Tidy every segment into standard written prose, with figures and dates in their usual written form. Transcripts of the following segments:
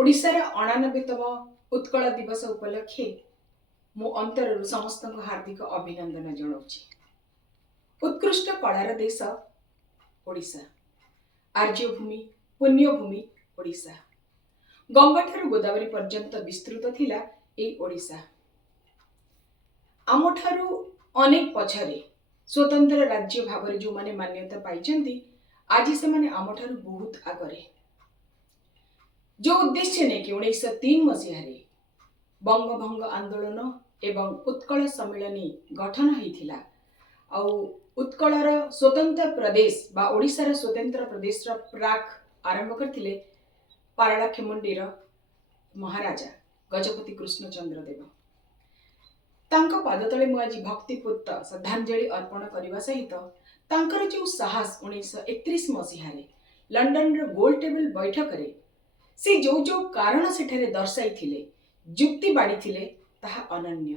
ओडिशार 89तम उत्कल दिवस उपलक्षे मो अंतरରୁ ସମସ୍ତଙ୍କୁ हार्दिक अभिनंदन जणाउछि। उत्कृष्ट कलार देश ओडिशा, आर्यभूमि पुण्यभूमि ओडिशा, गंगाठारू गोदावरी पर्यंत विस्तृत थिला ए ओडिशा। आमठारू अनेक पछरे स्वतंत्र राज्य भावरे जो माने मान्यता पाइचंती आज से माने आमठारू बहुत आगरे। जो उद्देश्य ने कि 1903 मसीहारे बंगभंग आंदोलन एवं उत्कल सम्मेलनी गठन होइथिला आ उत्कलर स्वतंत्र प्रदेश बा ओडिशार स्वतंत्र प्रदेश प्राक आरंभ करथिले पारलाखेमुंडीर महाराजा गजपति कृष्णचंद्र देव। तांको पादतले मु आज भक्तिपूत श्रद्धांजलि अर्पण करने सहित तांकर जो साहस 1931 मसीहारे लंडन रो गोल टेबल बैठक रे से जो कारण सेठारे दर्शाई थिले जुक्ति बाड़ी थिले ताहा अनन्य।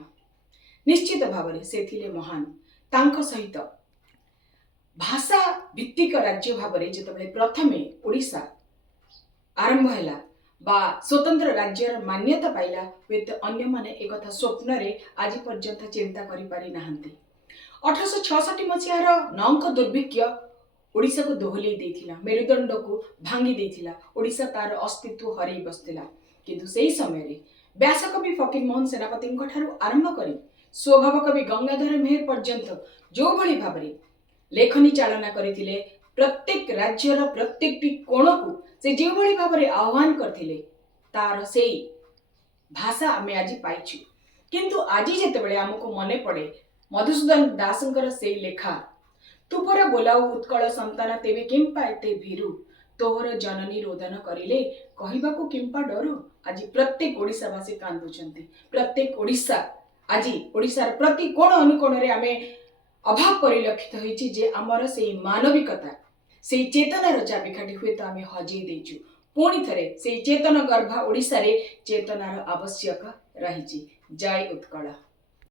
निश्चित भावरे से थिले महान। तांको सहित भाषा भित्तिक राज्य भावरे जेतबेले प्रथमे ओडिशा आरंभ हैला बा स्वतंत्र राज्यर मान्यता पाइला वेत अन्य माने एकथा स्वप्न रे आज पर्यंत चिंता करि पारि नाहंती। 1866 मसीहार नौंक दुर्भिक्ष ओडिशा को दोहली देथिला, मेरुदंड को भांगी देथिला, ओडिशा तार अस्तित्व हरई बसथिला। किंतु सेही समय रे व्यासकवि फकीर मोहन सेनापति ठारू आरंभ करी स्वभाव कवि गंगाधर मेहर पर्यंत जो भली भाबरे लेखनी चालना करिथिले प्रत्येक राज्यर प्रत्येकटी कोण को से जो भली भाबरे आह्वान करथिले तार सेही भाषा आमे आज पाइछु। किंतु आज जेतेबेले हमको मने पड़े मधुसूदन दासंकर सेही लेखा तुपर बोलाऊ उत्कल संतान तेबे किंपा एते भीरु तोहर जननी रोदन करिले कहिबाकू किंपा डरु। आज प्रत्येक ओडिशावासी कांदुचंती। प्रत्येक ओडिशा आज ओडिशार प्रति कोण अनुकोण रे आमे अभाव परिलक्षित होईची जे हमर सेही मानविकता सेही चेतनार चाबिकाठी हुए तो आमे हजेई देचु। पुणी थरे सेही चेतन गर्भा ओडिशा रे चेतनार आवश्यक रहिची। जय उत्कल।